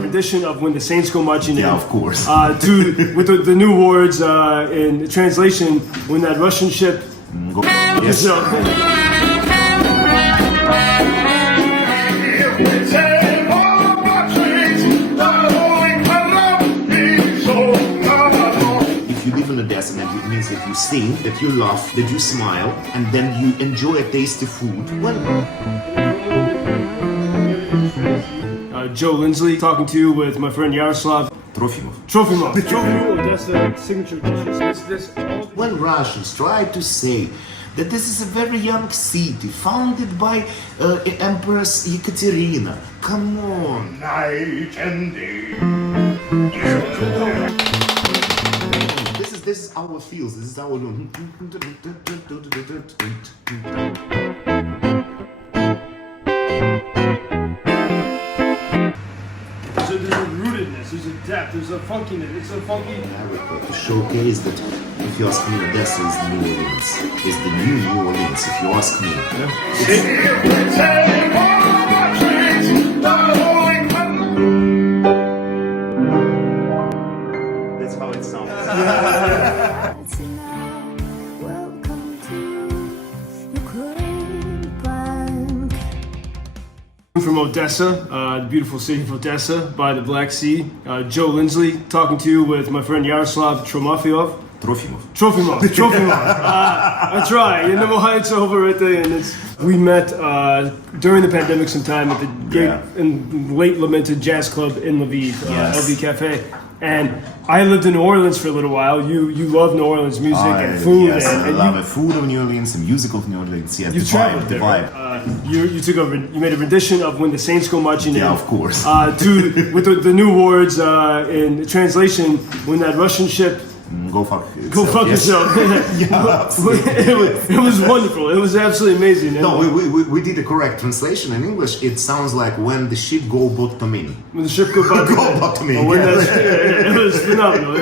Rendition of When the Saints Go Marching In. Yeah, of course. With the new words in translation, when that Russian ship. Yes. If you live in Odessa, then it means that you sing, that you laugh, that you smile, and then you enjoy a tasty food. Well, Joe Lindsley talking to you with my friend Yaroslav Trofimov. Trofimov. Odesa signature dishes. When Russians try to say that this is a very young city founded by Empress Yekaterina, come on. Night and day. This is our feels. This is our. There's a rootedness, there's a depth, there's a funkiness. It's a funky. America to showcase that, if you ask me, Odessa is the New Orleans. Is the new Orleans, if you ask me. That's how it sounds. From Odessa, the beautiful city of Odessa by the Black Sea. Joe Lindsley talking to you with my friend Yaroslav Trofimov. Trofimov. I try. You know how it's over right there. And we met during the pandemic sometime at the great and late lamented jazz club in Lviv, LV Cafe. And I lived in New Orleans for a little while. You love New Orleans music and food. Yes, and I love the food of New Orleans, the music of New Orleans. Yes, you traveled the there. vibe. You made a rendition of When the Saints Go Marching In. Yeah, of course. With the new words in translation, when that Russian ship. Go fuck yourself. It was wonderful. It was absolutely amazing. No, we did a correct translation in English. It sounds like when the ship go bottoming. When the ship go bottoming. It was phenomenal.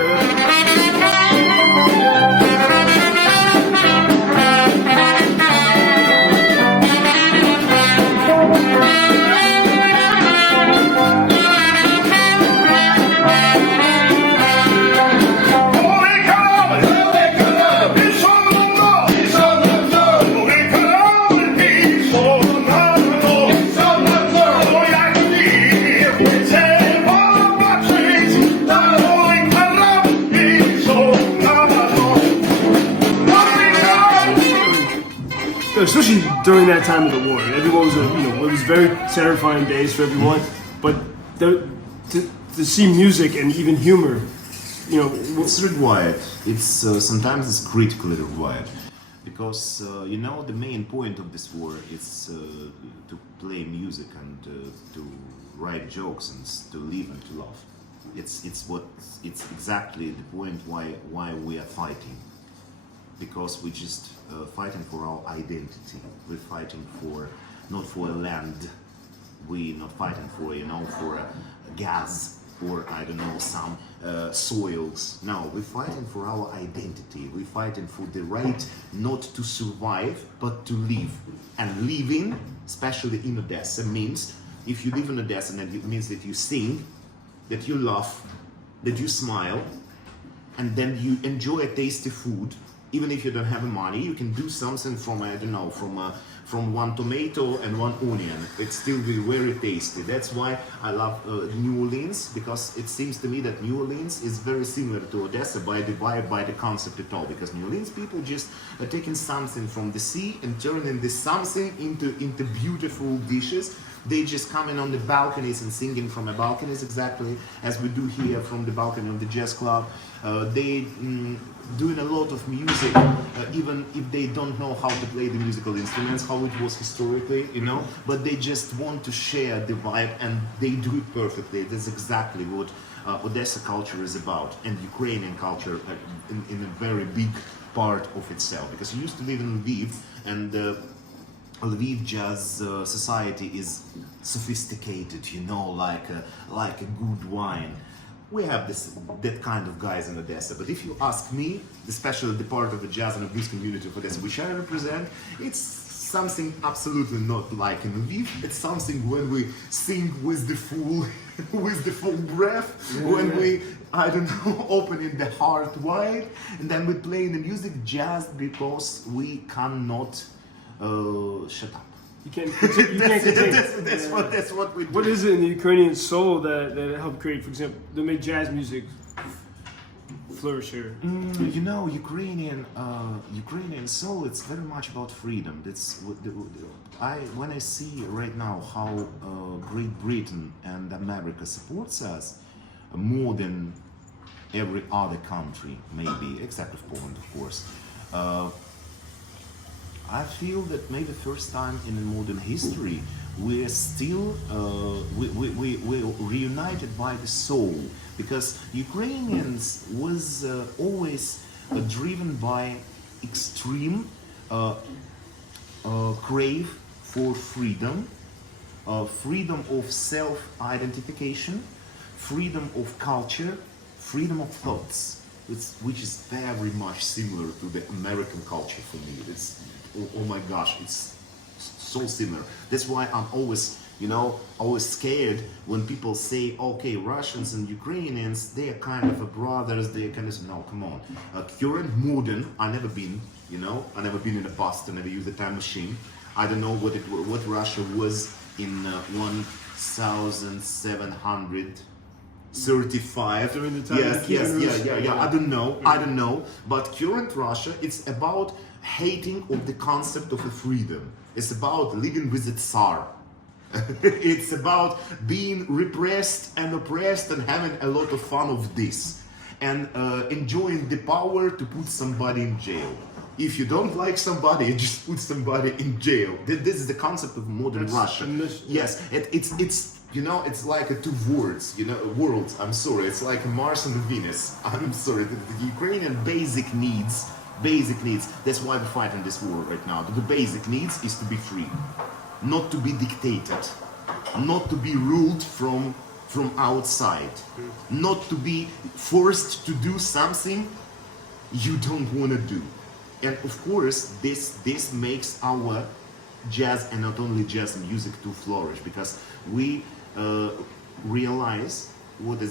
Especially during that time of the war, everyone was, it was very terrifying days for everyone. But to see music and even humor, it's required. It's sometimes it's critically required, because the main point of this war is to play music and to write jokes and to live and to laugh. It's exactly the point why we are fighting. Because we're just fighting for our identity. We're fighting not for a land. We're not fighting for a gas or some soils. No, we're fighting for our identity. We're fighting for the right not to survive, but to live. And living, especially in Odessa, means if you live in Odessa, then it means that you sing, that you laugh, that you smile, and then you enjoy a tasty food. Even if you don't have money, you can do something from one tomato and one onion. It still be very tasty. That's why I love New Orleans, because it seems to me that New Orleans is very similar to Odessa by the vibe, by the concept at all. Because New Orleans people just are taking something from the sea and turning this something into beautiful dishes. They just coming on the balconies and singing from the balconies, exactly as we do here from the balcony of the jazz club. They doing a lot of music, even if they don't know how to play the musical instruments, how it was historically, but they just want to share the vibe, and they do it perfectly. That's exactly what Odessa culture is about, and Ukrainian culture in a very big part of itself. Because you used to live in Lviv, and Lviv jazz society is sophisticated, like a good wine. We have that kind of guys in Odessa, but if you ask me, especially the part of the jazz and blues community of Odessa, which I represent, it's something absolutely not like in Lviv. It's something when we sing with the full, with the full breath, when we, I don't know, opening the heart wide, and then we play the music just because we cannot shut up. You can't contain. That's what we do. What is it in the Ukrainian soul that helped create, for example, that made jazz music flourish here? You know, Ukrainian soul. It's very much about freedom. That's what when I see right now how Great Britain and America supports us more than every other country, maybe except of Poland, of course. I feel that maybe first time in modern history we're still we're reunited by the soul, because Ukrainians was always driven by extreme crave for freedom, freedom of self-identification, freedom of culture, freedom of thoughts, which is very much similar to the American culture for me. It's oh my gosh, it's so similar. That's why I'm always, always scared when people say, okay, Russians and Ukrainians, they are kind of a brothers, they are kind of, no, come on. Current modern, I never been, I never been in a bus, I never used a time machine. I don't know what Russia was in 1735. During the time I don't know. But current Russia, it's about hating of the concept of a freedom. It's about living with the Tsar. It's about being repressed and oppressed and having a lot of fun of this. And enjoying the power to put somebody in jail. If you don't like somebody, just put somebody in jail. This is the concept of modern Russia. Yes, it's it's like two worlds, worlds. I'm sorry, it's like Mars and Venus. I'm sorry, the Ukrainian basic needs. That's why we're fighting this war right now. The basic needs is to be free, not to be dictated, not to be ruled from outside, not to be forced to do something you don't want to do. And of course, this makes our jazz, and not only jazz music, to flourish, because we realize what the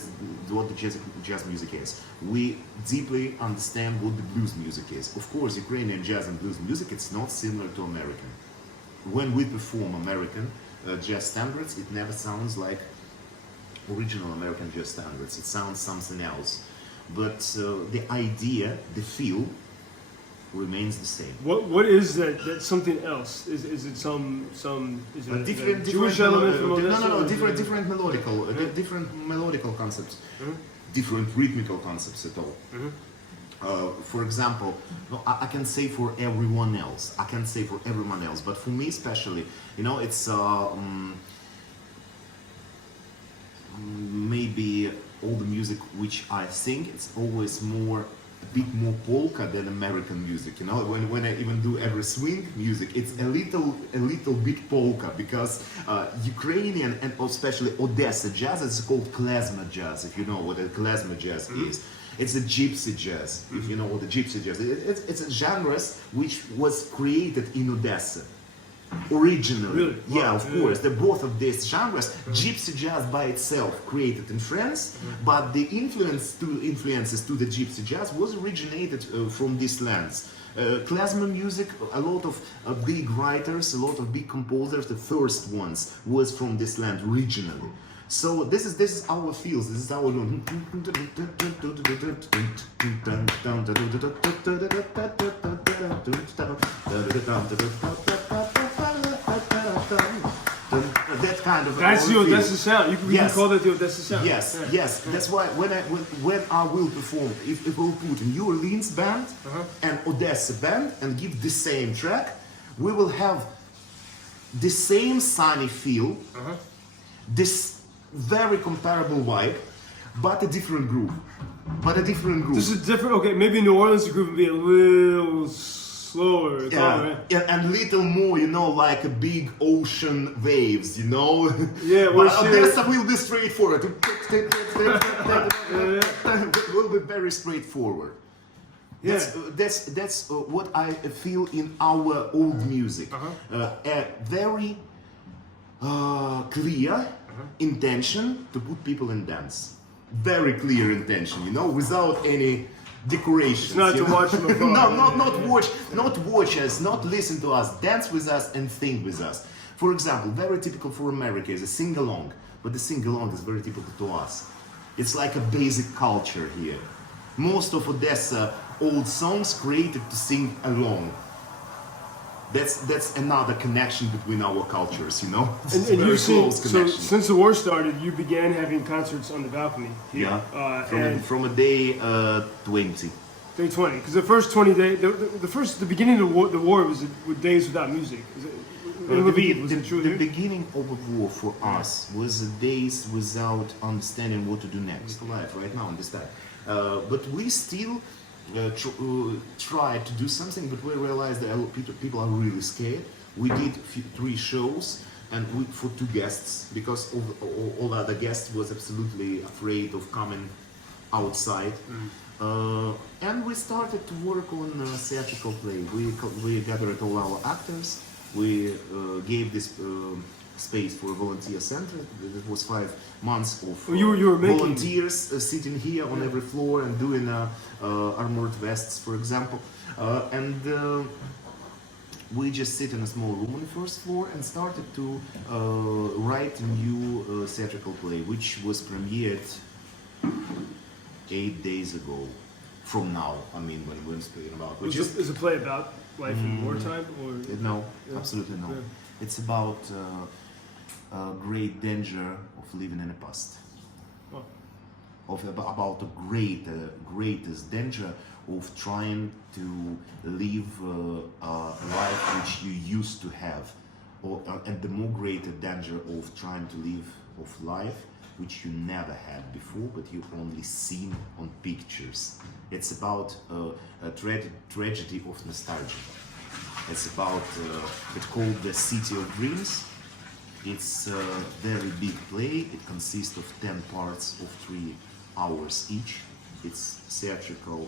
jazz music is. We deeply understand what the blues music is. Of course, Ukrainian jazz and blues music, it's not similar to American. When we perform American jazz standards, it never sounds like original American jazz standards. It sounds something else. But the idea, the feel, remains the same. What is that? That's something else. Is it some is it a Jewish element from Odesa? Different melodical concepts, different rhythmical concepts at all. For example, I can say for everyone else. But for me especially, it's maybe all the music which I sing, it's always a bit more polka than American music. When I even do every swing music, it's a little bit polka, because Ukrainian and especially Odesa jazz is called klezmer jazz. If you know what a klezmer jazz is, it's a gypsy jazz. If you know what a gypsy jazz is, it's a genre which was created in Odessa. Originally, really? Yeah, of course. The both of these genres, gypsy jazz by itself created in France, but the influences to the gypsy jazz was originated from these lands. Klezmer music, a lot of big writers, a lot of big composers, the first ones was from this land originally. So this is our feels. This is our. That kind of. That's the Odesa sound. You can call that the Odesa sound. Yes. That's why when I will perform, if we'll put New Orleans band and Odessa band and give the same track, we will have the same sunny feel, this very comparable vibe, but a different groove. This is different. Okay, maybe New Orleans the groove would be a little slower. And little more, like a big ocean waves, Yeah, but Odessa will be straightforward. Will be very straightforward. That's what I feel in our old music. A very clear intention to put people in dance. Very clear intention, you know, without any decorations. It's not to watch from afar. not watch us, not listen to us, dance with us and think with us. For example, very typical for America is a sing-along, but the sing-along is very typical to us. It's like a basic culture here. Most of Odessa old songs created to sing along. That's another connection between our cultures, you know. It's And a very you've seen, close so connection. since the war started, you began having concerts on the balcony. Yeah, And from a day 20. day 20, because the first 20 days, the beginning of the war was with days without music. In Lviv, was it true The here? beginning of a war for us was days without understanding what to do next. Life right now, understand. But we still tried to do something, but we realized that a lot of people are really scared. We did 3 shows and for 2 guests because all other guests was absolutely afraid of coming outside. And we started to work on theatrical play. We gathered all our actors. We gave this space for a volunteer center. It was 5 months of you were making volunteers sitting here on every floor and doing armored vests, for example. And we just sit in a small room on the first floor and started to write a new theatrical play, which was premiered 8 days ago from now. I mean, when we're speaking about, which Is a play about life in wartime, or no, absolutely no. Yeah. It's about great danger of living in the past. Oh. About the greatest danger of trying to live a life which you used to have, and the more greater danger of trying to live of life which you never had before, but you only seen on pictures. It's about a tragedy of nostalgia. It's about, it's called The City of Dreams. It's a very big play. It consists of 10 parts of 3 hours each. It's theatrical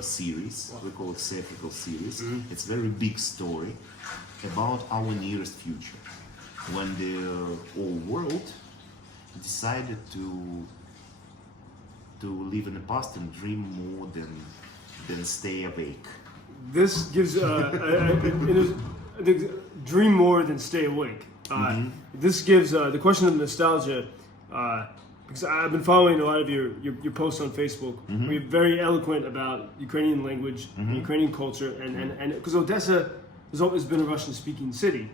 series. We call it theatrical series. It's very big story about our nearest future, when the whole world decided to live in the past and dream more than stay awake. this gives dream more than stay awake. This gives the question of nostalgia, because I've been following a lot of your posts on Facebook. We're very eloquent about Ukrainian language, Ukrainian culture, and because Odessa has always been a Russian-speaking city.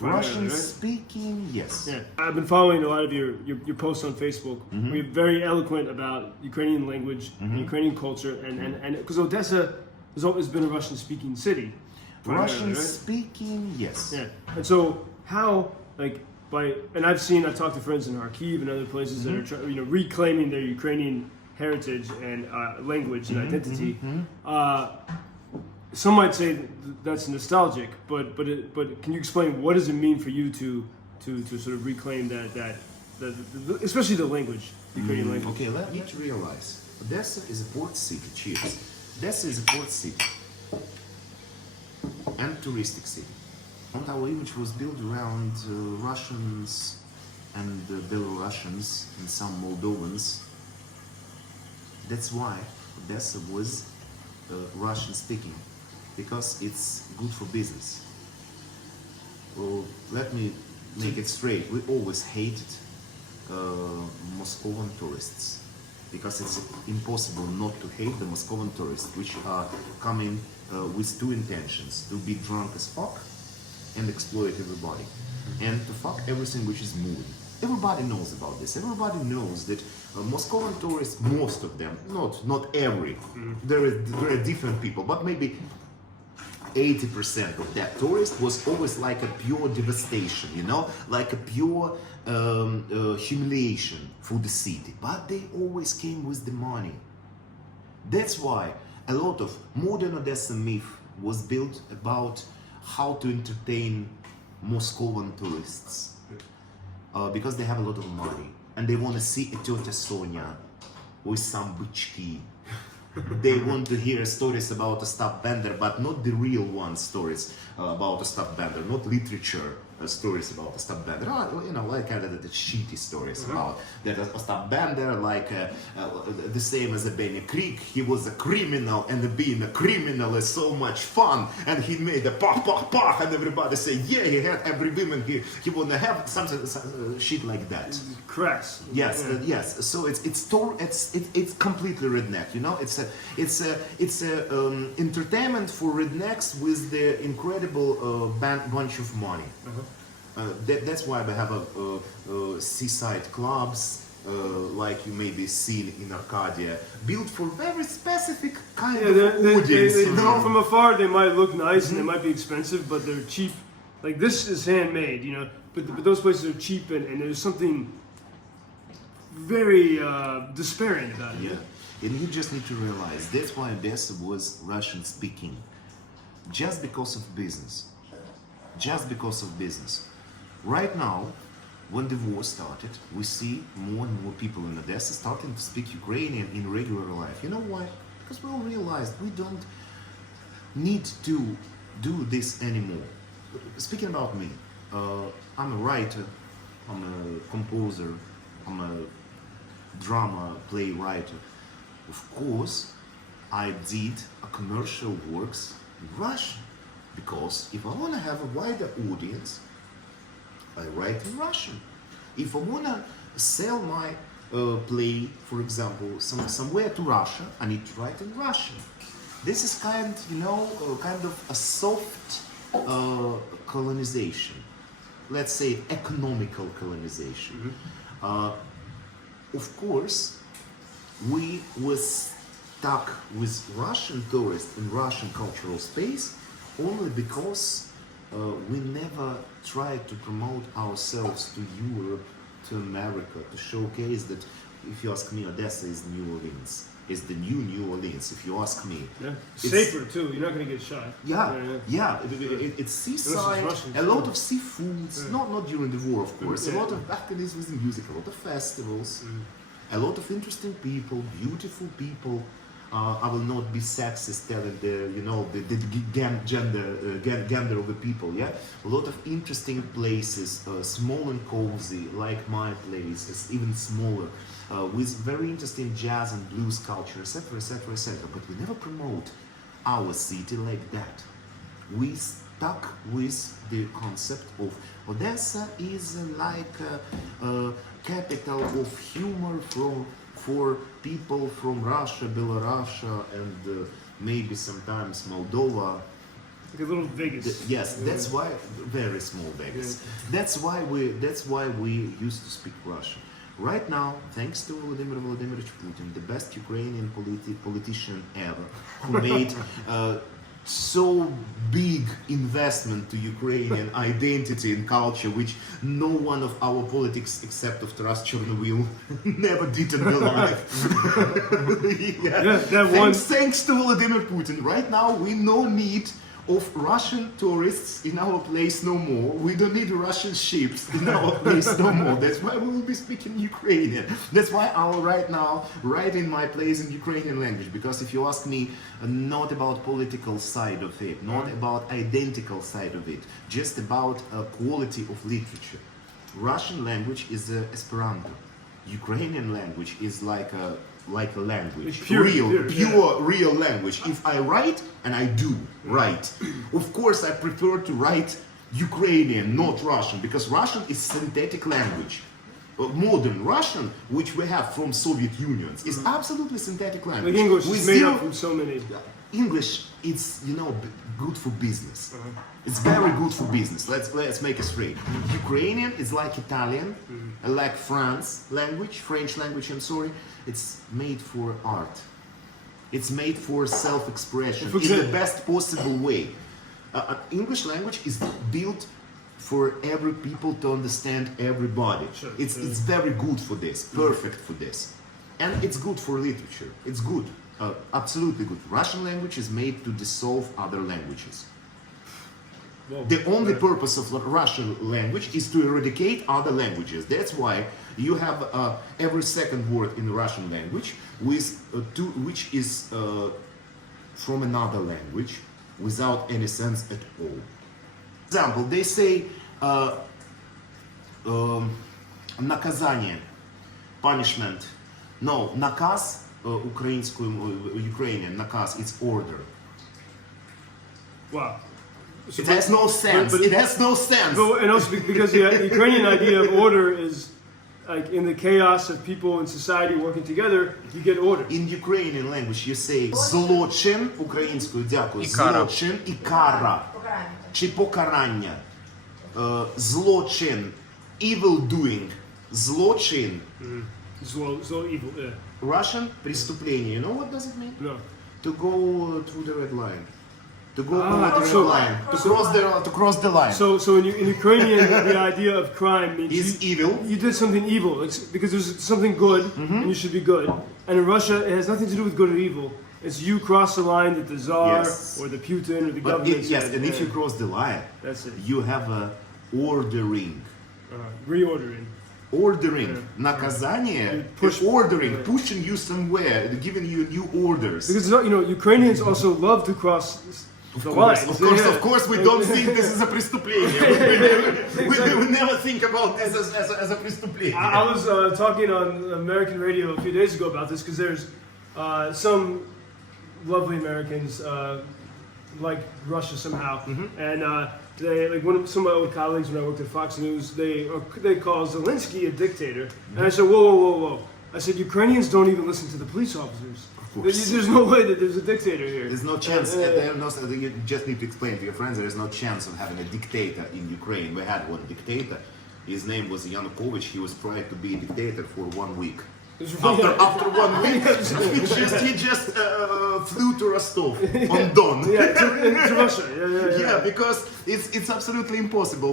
Russian Right? speaking, yes. Yeah, I've been following a lot of your posts on Facebook. We're very eloquent about Ukrainian language, Ukrainian culture, and because Odessa has always been a Russian-speaking city. Russian Right? speaking, yes. Yeah, and so how I've talked to friends in Kharkiv and other places that are reclaiming their Ukrainian heritage and language and identity. Some might say that's nostalgic, but can you explain what does it mean for you to sort of reclaim that especially the language, Ukrainian language? Okay, let me realize Odessa is a port city. Cheers. Odessa is a port city and touristic city. And our image was built around Russians and Belarusians and some Moldovans. That's why Odessa was Russian speaking, because it's good for business. Well, let me make it straight. We always hated Moscovan tourists, because it's impossible not to hate the Moscovan tourists, which are coming with 2 intentions: to be drunk as fuck and exploit everybody, and to fuck everything which is moving. Everybody knows about this. Everybody knows that Moscovan tourists, most of them, not every, there are different people, but maybe 80% of that tourist was always like a pure devastation, like a pure humiliation for the city. But they always came with the money. That's why a lot of modern Odessa myth was built about how to entertain Moscovan tourists. Because they have a lot of money and they want to see a Teta Sonia with some bычки They want to hear stories about Ostap Bender, but not the real one stories about Ostap Bender, not literature stories about Ostap Bender. Like kind of the shitty stories about that Ostap Bender, like the same as a Benny Creek. He was a criminal, and being a criminal is so much fun. And he made a pah pah pah, and everybody say, yeah, he had every woman he wanna have something shit like that. Crass. Yes, yes. So it's completely redneck. It's entertainment for rednecks with the incredible bunch of money. That's why we have a seaside clubs, like you may be seen in Arcadia, built for very specific kind of audience. From afar, they might look nice and they might be expensive, but they're cheap. Like this is handmade, but those places are cheap, and there's something very despairing about it. Yeah, and you just need to realize that's why Odesa was Russian speaking, just because of business. Just because of business. Right now, when the war started, we see more and more people in Odessa starting to speak Ukrainian in regular life. You know why? Because we all realized we don't need to do this anymore. Speaking about me, I'm a writer, I'm a composer, I'm a drama playwright. Of course, I did a commercial works in Russian, because if I want to have a wider audience, I write in Russian. If I want to sell my play, for example, somewhere to Russia, I need to write in Russian. This is kind of a soft colonization. Let's say economical colonization. Of course, we were stuck with Russian tourists in Russian cultural space only because we never tried to promote ourselves to Europe, to America, to showcase that, if you ask me, Odessa is New Orleans. It's the new Orleans, if you ask me. Yeah. Safer too, you're not going to get shot. It's seaside, a lot of seafoods, not during the war, of course, a lot of balconies with music, a lot of festivals, a lot of interesting people, beautiful people. I will not be sexist telling the gender of the people. A lot of interesting places, small and cozy, like my place. It's even smaller, with very interesting jazz and blues culture, etc., etc., etc. But we never promote our city like that. We stuck with the concept of Odessa is like a capital of humor for people from Russia, Belarus, and maybe sometimes Moldova. Like a little Vegas. Yes, that's why very small Vegas. That's why we used to speak Russian. Right now, thanks to Vladimir Vladimirovich Putin, the best Ukrainian politician ever, who made so big investment to Ukrainian identity and culture, which no one of our politics except of Taras Chernobyl never did in their life. Thanks to Vladimir Putin, right now we no need of Russian tourists in our place no more. We don't need Russian ships in our place no more. That's why we will be speaking Ukrainian. That's why I'll right now write in my place in Ukrainian language. Because if you ask me, not about political side of it, not about identical side of it, just about quality of literature. Russian language is Esperanto. Ukrainian language is like a language, real language. If I write, and I do write, of course I prefer to write Ukrainian, not Russian, because Russian is synthetic language. Modern Russian, which we have from Soviet Union, is absolutely synthetic language. Like English is made up from so many. English, it's good for business. It's very good for business. Let's make it straight. Ukrainian is like Italian, like French language. I'm sorry. It's made for art. It's made for self-expression in the best possible way. English language is built for every people to understand everybody. It's very good for this, perfect for this. And it's good for literature. It's good, absolutely good. Russian language is made to dissolve other languages. The only purpose of Russian language is to eradicate other languages. That's why you have every second word in the Russian language which is from another language without any sense at all. For example, they say наказание, punishment. No, наказ, Ukrainian наказ, it's order. Wow. It has no sense. It has no sense. And also because the Ukrainian idea of order is like in the chaos of people in society working together, you get order. In Ukrainian language you say злочин, українською дякую, кара. злочин і кара, чи покарання. Злочин, evil doing, злочин. Zlo, evil, yeah. Russian, преступление. You know what does it mean? No. To go through the red line. To go over the red so- line. To cross the line. So in Ukrainian, the idea of crime means Is evil. you did something evil. It's because there's something good, and you should be good. And in Russia, it has nothing to do with good or evil. It's you cross the line that the Tsar Yes. or the Putin or the But government yes, said, and if yeah, you cross the line, that's it. you have a ordering. Reordering. Ordering, наказание, ordering, pushing you somewhere, giving you new orders. Because Ukrainians also love to cross the line. Of course, we don't think this is a преступление. we never think about this as a преступление. I was talking on American radio a few days ago about this because there's some lovely Americans like Russia somehow, and they like some of my old colleagues when I worked at Fox News, they call Zelensky a dictator, and I said, whoa. I said Ukrainians don't even listen to the police officers. Of course. There's no way that there's a dictator here. There's no chance. You just need to explain to your friends there is no chance of having a dictator in Ukraine. We had one dictator. His name was Yanukovych. He was tried to be a dictator for 1 week. After 1 week, he just flew to Rostov on Don. To Russia. Yeah, because it's absolutely impossible.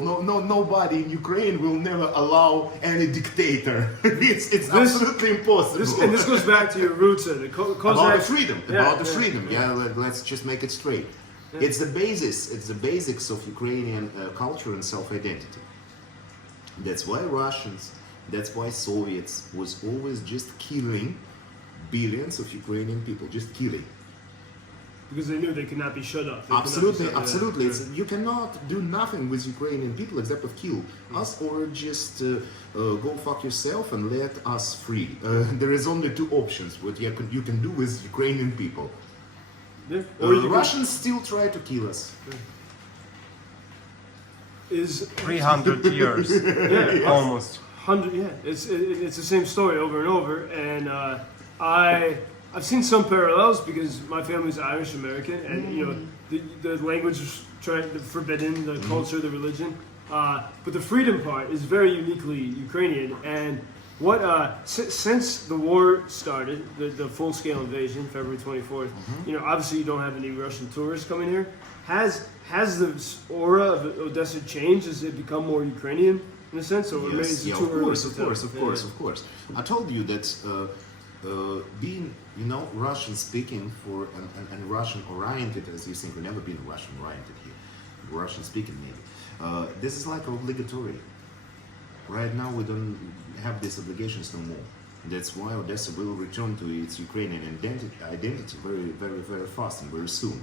Nobody in Ukraine will never allow any dictator. It's absolutely impossible. And this goes back to your roots. About the freedom. About the yeah. freedom. Let's just make it straight. It's the basis. It's the basics of Ukrainian culture and self-identity. That's why Russians. That's why Soviets was always just killing billions of Ukrainian people, just killing. Because they knew they could not be shut up. Absolutely. You cannot do nothing with Ukrainian people except of kill us or just go fuck yourself and let us free. There is only two options what you can do with Ukrainian people. Yeah. Or you Russians still try to kill us. is 300 years, almost. 100. Yeah, it's the same story over and over, and I've seen some parallels because my family's Irish American, and the language is forbidden, the culture, the religion, but the freedom part is very uniquely Ukrainian. And what since the war started, the full-scale invasion, February 24th, obviously you don't have any Russian tourists coming here. Has the aura of Odessa changed? Has it become more Ukrainian in a sense, or maybe it's too early to tell? Of course. I told you that being, Russian speaking and Russian oriented, as you think, we've never been Russian oriented here, Russian speaking maybe. This is like obligatory. Right now we don't have these obligations no more. That's why Odessa will return to its Ukrainian identity very, very, very fast and very soon.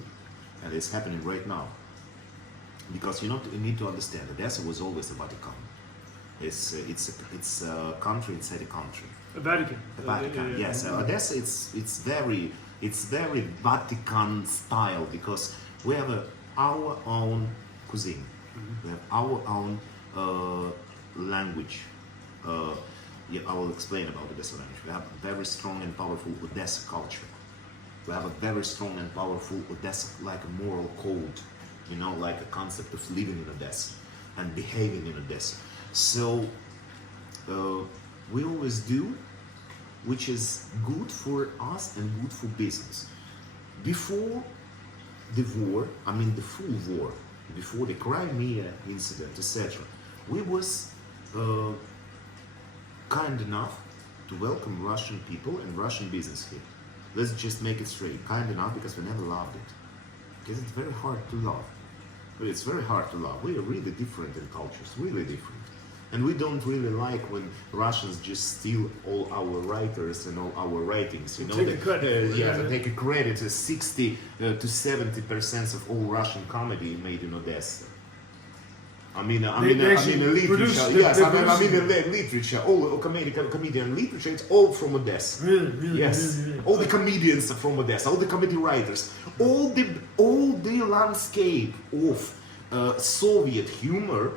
And it's happening right now. Because you need to understand, Odessa was always a Vatican. It's a country inside a country. A Vatican. The Vatican, yes. Odessa, it's very Vatican style because we have our own cuisine. We have our own language. I will explain about Odessa language. We have a very strong and powerful Odessa culture. We have a very strong and powerful Odessa, like a moral code, like a concept of living in Odessa and behaving in Odessa. So we always do, which is good for us and good for business. Before the war, the full war, before the Crimea incident, etc., we was kind enough to welcome Russian people and Russian business here. Let's just make it straight. Kind enough because we never loved it. Because it's very hard to love. It's very hard to love. We are really different in cultures, really different. And we don't really like when Russians just steal all our writers and all our writings. You know, Take the credit. they take a credit. 60 to 70% of all Russian comedy made in Odessa. I mean, literature. produce- Yes, they I mean, produce- literature. All comedian literature. It's all from Odessa. Really, Yes, really. all the comedians are from Odessa, all the comedy writers, all the landscape of Soviet humor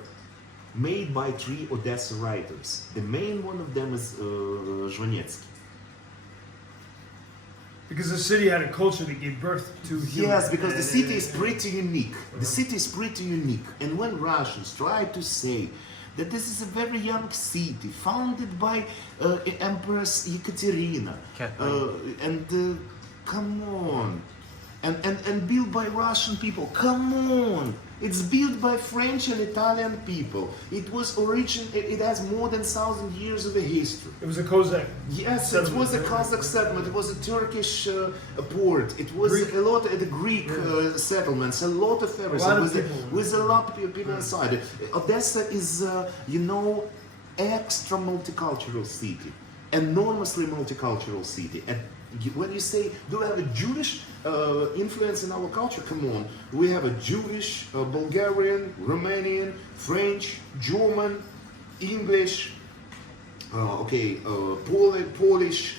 made by 3 Odessa writers. The main one of them is Zhvanetsky. Because the city had a culture that gave birth to humor. Yes, because the And- city is pretty unique. The city is pretty unique. And when Russians try to say that this is a very young city founded by Empress Ekaterina, come on, and built by Russian people, come on. It's built by French and Italian people. It was it has more than 1,000 years of a history. It was a Cossack. Yes, it was a Cossack settlement. It was a Turkish port. It was Greek. a lot of the Greek settlements. A lot of everything. lot of with, people. with a lot of people inside. Odessa is, extra multicultural city, enormously multicultural city. And when you say, do we have a Jewish influence in our culture? Come on, we have a Jewish, Bulgarian, Romanian, French, German, English. Polish,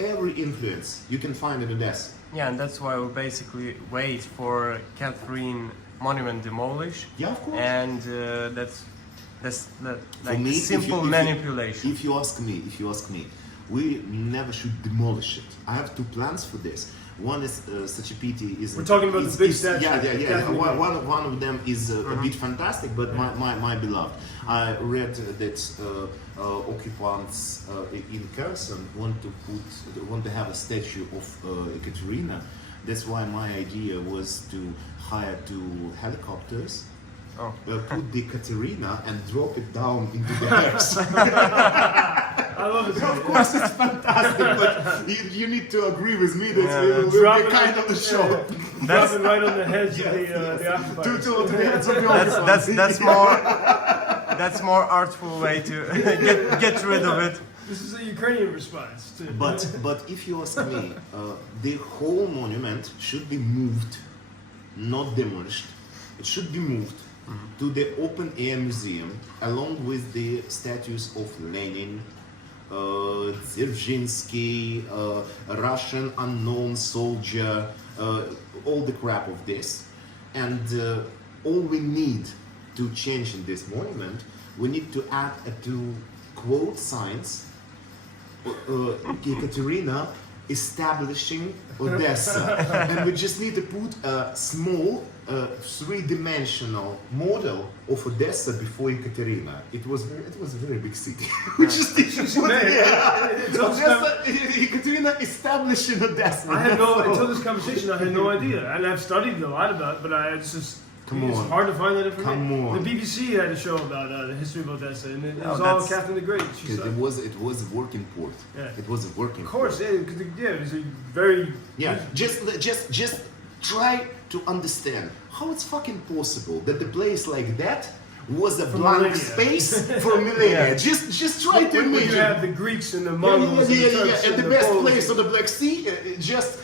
every influence you can find in Odessa. Yeah, and that's why we basically wait for Catherine monument demolished. Yeah, of course. And that's For like me, simple manipulation. If you ask me, we never should demolish it. I have 2 plans for this. One is such a pity is. We're talking about the big statue. Yeah. Catherine. One of them is a bit fantastic, but my beloved. I read that occupants in Kherson want to have a statue of Ekaterina. That's why my idea was to hire 2 helicopters. Oh. Put the Katerina and drop it down into the Hex. I love it. Of course, it's fantastic, but you need to agree with me that it will Drop be it kind on- of the show. Dropping right on the heads of the occupiers. To the heads of the occupiers. That's more artful way to get rid of it. This is a Ukrainian response. But if you ask me, the whole monument should be moved, not demolished. It should be moved to the open air museum along with the statues of Lenin, Dzerzhinsky, Russian unknown soldier, all the crap of this. And all we need to change in this monument, we need to add 2 quote signs. Ekaterina establishing Odessa, and we just need to put a small 3-dimensional model of Odessa before Ekaterina. It was a very big city. We just need to put Odessa, Ekaterina establishing Odessa. I had until this conversation, I had no idea. And I've studied a lot about it, but it's hard to find that information. Come on. The BBC had a show about the history of Odessa, and it was all that's- Catherine the Great. She said. It was a working port. Yeah. It was a working Of course, port. it was a very... Yeah, just try to understand how it's fucking possible that the place like that was a blank millennia. space for millennia. Just try to When you imagine. have the Greeks and the Mongols and the Turks And the the best Poles. place on the Black Sea, just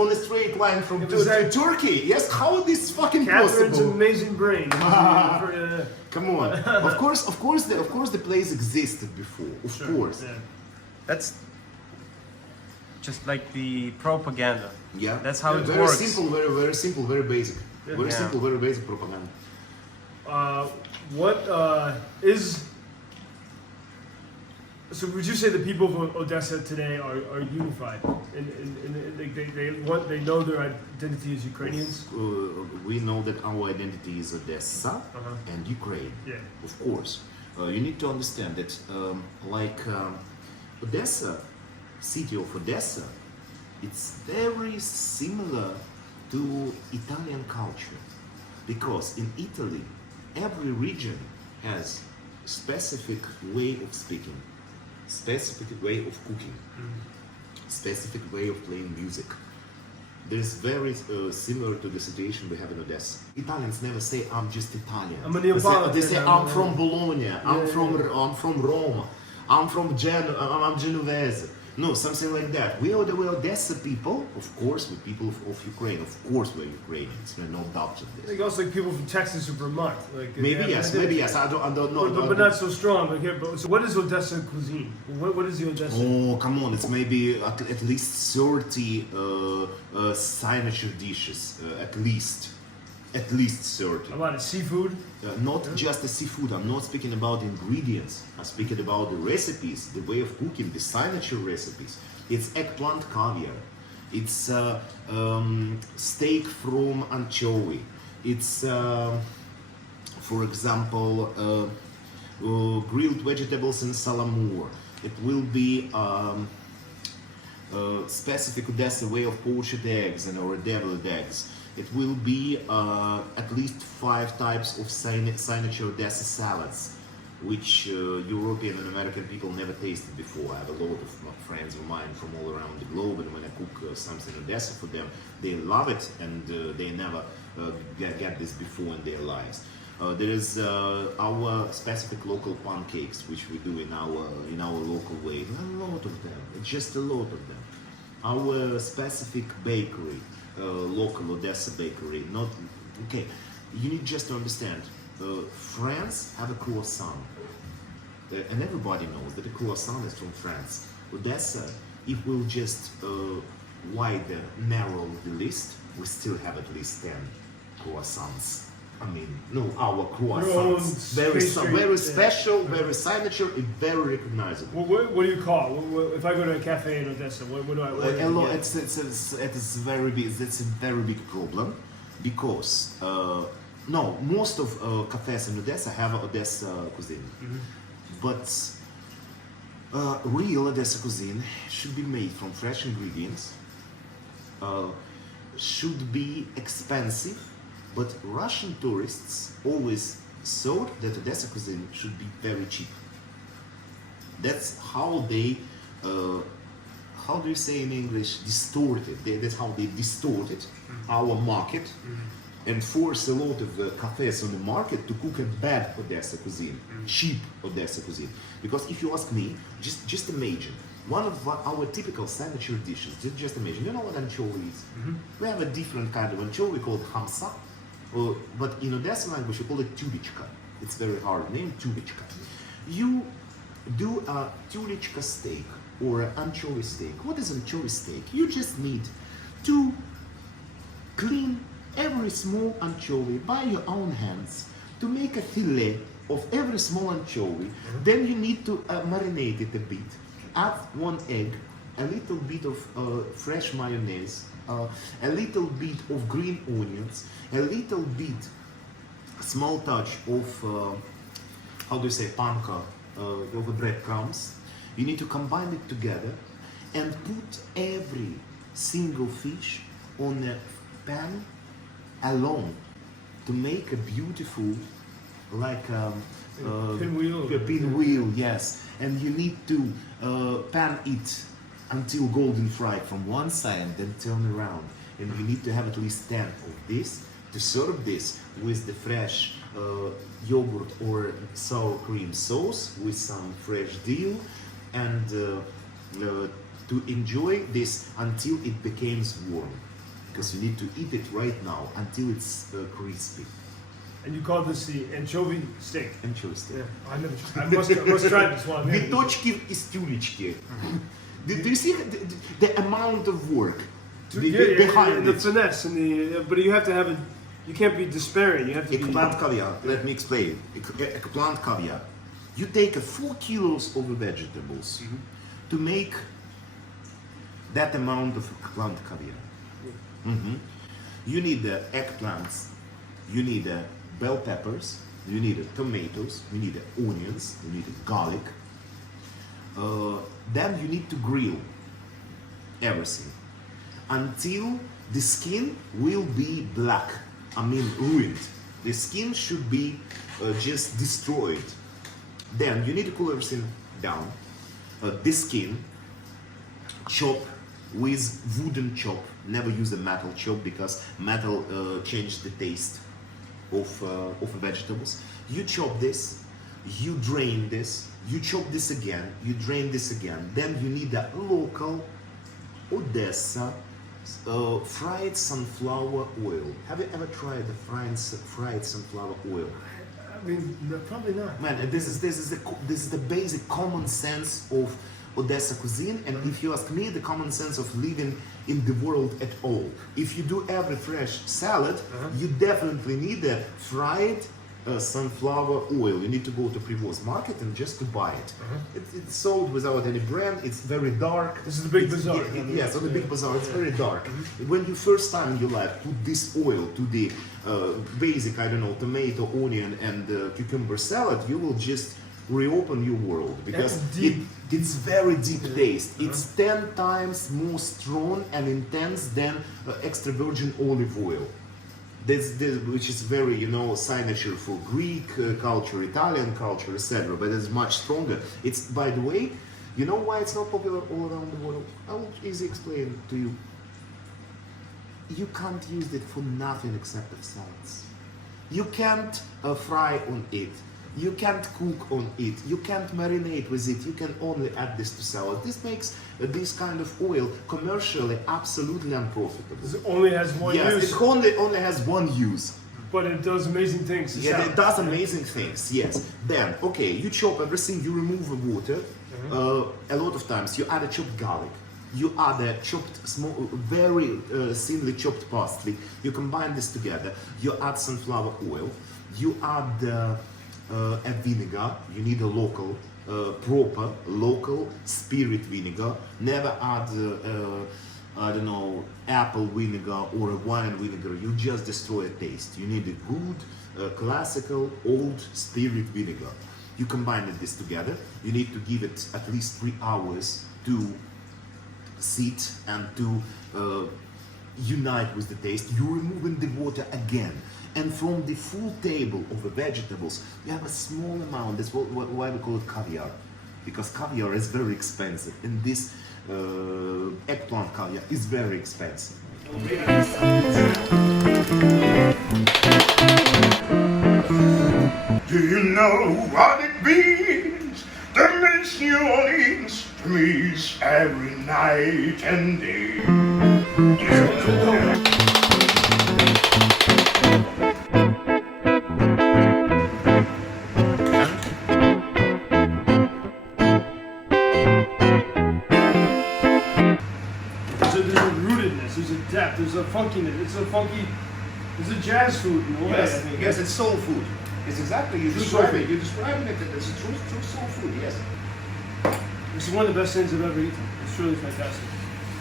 on a straight line from It was to Turkey. Yes, how is this fucking Catherine's possible? amazing brain. Come on. of course, the place existed before. Of course. Yeah. That's just like the propaganda. Yeah. That's how it very works. Simple, very simple, very basic. Very Yeah. simple, very basic propaganda. What is... So would you say the people of Odessa today are unified? They know their identity as Ukrainians? We know that our identity is Odessa and Ukraine. Yeah. Of course. You need to understand that Odessa, city of Odessa, it's very similar to Italian culture. Because in Italy, every region has specific way of speaking, specific way of cooking, specific way of playing music. There's very similar to the situation we have in Odessa. Italians never say I'm just Italian. I'm a Neapolitan. They say I'm from Bologna. I'm from Rome. I'm from I'm Genovese. No, something like that. We are the Odessa people, of course. We're people of Ukraine. Of course, we're Ukrainians. There's no doubt of I this. think also like people from Texas or Vermont. Like, Maybe yes. Maybe yes. I don't know. But not so strong. Like here, so what is Odessa cuisine? What is the Odessa? Oh, come on, it's maybe at least 30 signature dishes, at least 30. A lot of seafood. Not just the seafood, I'm not speaking about ingredients, I'm speaking about the recipes, the way of cooking, the signature recipes. It's eggplant caviar, it's steak from anchovy, it's, for example, grilled vegetables in salamur. It will be specific Odessa way of poached eggs or deviled eggs. It will be at least 5 types of signature Odessa salads, which European and American people never tasted before. I have a lot of friends of mine from all around the globe, and when I cook something Odessa for them, they love it, and they never get this before in their lives. There is our specific local pancakes, which we do in our local way. A lot of them, just a lot of them. Our specific bakery, local Odessa bakery. Not okay. You need just to understand. France have a croissant, and everybody knows that the croissant is from France. Odessa, if we'll just narrow the list, we still have at least 10 croissants. I mean, no, our croissants. Very special, very signature, and very recognizable. What do you call it? If I go to a cafe in Odessa, what do I order? It's a very big problem, because most of cafes in Odessa have Odessa cuisine, but real Odessa cuisine should be made from fresh ingredients, should be expensive. But Russian tourists always thought that Odessa cuisine should be very cheap. That's how they, how do you say in English, distorted. That's how they distorted our market and force a lot of cafes on the market to cook a bad Odessa cuisine, cheap Odessa cuisine. Because if you ask me, just imagine, one of our typical signature dishes, just imagine, you know what anchovy is? We have a different kind of anchovy called hamsa. But in Odessa language, we call it tulichka. It's very hard name, tulichka. You do a tulichka steak or an anchovy steak. What is anchovy steak? You just need to clean every small anchovy by your own hands to make a fillet of every small anchovy. Then you need to marinate it a bit. Add 1 egg, a little bit of fresh mayonnaise, a little bit of green onions, a little bit, small touch of, how do you say, panka, of breadcrumbs. You need to combine it together and put every single fish on a pan alone to make a beautiful, like pinwheel, yes. And you need to pan it until golden fried from one side and then turn around. And you need to have at least 10 of this to serve this with the fresh yogurt or sour cream sauce with some fresh dill, and to enjoy this until it becomes warm, because you need to eat it right now until it's crispy. And you call this the anchovy steak? Anchovy steak. Yeah, I must try this one. Биточки из тюлечки. Do you see the amount of work behind the finesse and but you have to have you can't be despairing. You have to eggplant caviar. Let me explain. Eggplant caviar. You take 4 kilos of vegetables to make that amount of eggplant caviar. You need the eggplants. You need bell peppers. You need tomatoes. You need onions. You need garlic. Then you need to grill everything until the skin will be black. I mean ruined. The skin should be just destroyed. Then you need to cool everything down. The skin, chop with wooden chop. Never use a metal chop because metal changes the taste of vegetables. You chop this, you drain this, you chop this again, you drain this again. Then you need a local Odesa fried sunflower oil. Have you ever tried the fried sunflower oil? I mean, no, probably not. Man, this is the basic common sense of Odessa cuisine, and if you ask me, the common sense of living in the world at all. If you do every fresh salad, you definitely need a fried sunflower oil. You need to go to Privoz market and just to buy it. It's sold without any brand. It's very dark. This is the big bazaar. Yes, on the big bazaar. It's very dark. When you first time in your life put this oil to the basic, I don't know, tomato, onion, and cucumber salad, you will just reopen your world because it's very deep taste. It's 10 times more strong and intense than extra virgin olive oil. This, which is very, you know, signature for Greek culture, Italian culture, etc. But it's much stronger. It's, by the way, you know why it's not popular all around the world? I will easily explain to you. You can't use it for nothing except of salads. You can't fry on it. You can't cook on it. You can't marinate with it. You can only add this to salad. This makes this kind of oil commercially absolutely unprofitable. It only has one use. It only has one use. But it does amazing things. Yeah, it does amazing things, yes. Then, okay, you chop everything, you remove the water. A lot of times you add a chopped garlic. You add a chopped, small, very thinly chopped parsley. You combine this together. You add sunflower oil. You add a vinegar. You need a local, proper local spirit vinegar. Never add I don't know, apple vinegar or a wine vinegar. You just destroy a taste. You need a good classical old spirit vinegar. You combine this together. You need to give it at least 3 hours to sit and to unite with the taste. You're removing the water again. And from the full table of the vegetables, you have a small amount. That's why we call it caviar. Because caviar is very expensive. And this eggplant caviar is very expensive. Do you know what it means to miss New Orleans to me every night and day? There's a rootedness, there's a depth, there's a funkiness, it's a jazz food in a way. Yes, I think. yes, it's soul food. It's exactly, you describe it. You're describing it. It's a true soul food, yes. This is one of the best things I've ever eaten. It's truly fantastic.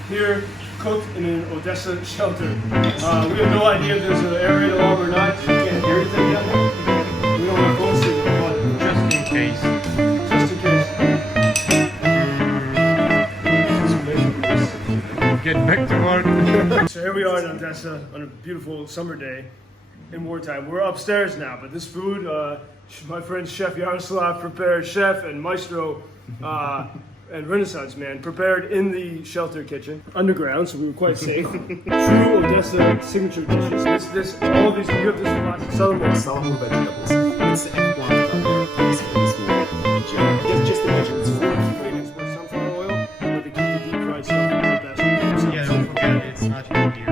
Here, cooked in an Odessa shelter. We have no idea if there's an aerated alarm or not. We can't hear anything yet. We don't have phones to but Just in case. just in case. Get back to work. So here we are in Odessa on a beautiful summer day in wartime. We're upstairs now, but this food, my friend Chef Yaroslav prepared, chef and maestro and Renaissance man, prepared in the shelter kitchen, underground, so we were quite safe. True Odessa signature dishes. All of these, you have this lots of Salamur vegetables. It's eggplant caviar. Just imagine it's 4 ingredients with sunflower oil, but they keep the deep fried stuff in the best. Yeah, don't forget it's not in here.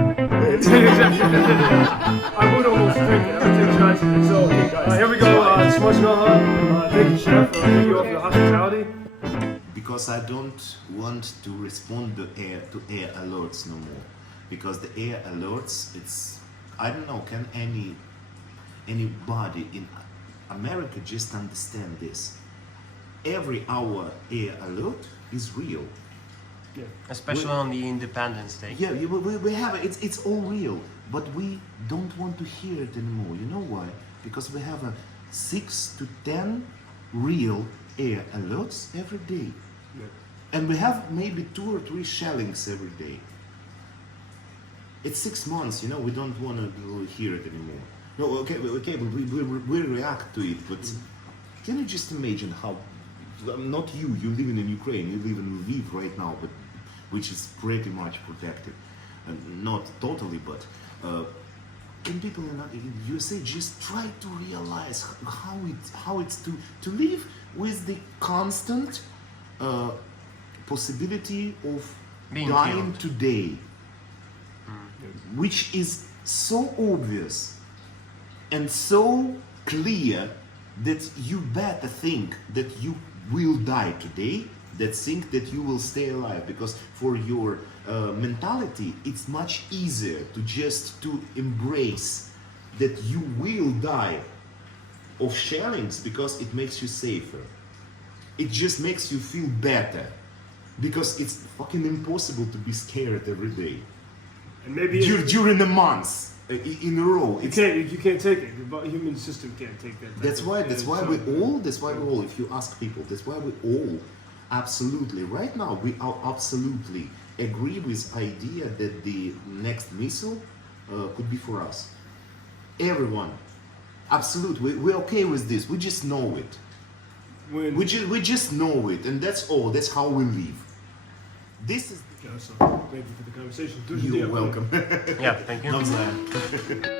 I would almost drink it. I would take shots of it. So here we go. Smushnoha. Thank you, chef. Thank you all for the hospitality. Because I don't want to respond to air alerts no more. Because the air alerts, it's, I don't know, can anybody in America just understand this? Every hour air alert is real. Yeah. Especially on the Independence Day. Yeah, we have it. It's all real, but we don't want to hear it anymore. You know why? Because we have 6 to 10 real air alerts every day. Yeah. And we have maybe 2 or 3 shellings every day. It's 6 months, you know, we don't want to hear it anymore. No, okay, we react to it, but can you just imagine how, not you living in Ukraine, you live in Lviv right now, but which is pretty much protected, and not totally, but and people in USA just try to realize how it's to live with the constant possibility of Being dying killed. today, which is so obvious and so clear that you better think that you will die today than think that you will stay alive, because for your mentality it's much easier to just to embrace that you will die of shellings because it makes you safer. It just makes you feel better, because it's fucking impossible to be scared every day And maybe during the months in a row. you can't take it. The human system can't take that. That's why we all, if you ask people, that's why we all absolutely, right now, we are absolutely agree with idea that the next missile could be for us. Everyone, absolutely, we're okay with this. We just know it. We just know it, and that's all. That's how we live. This is. So, thank you for the conversation. You're welcome. Yeah, thank you. Навзаєм.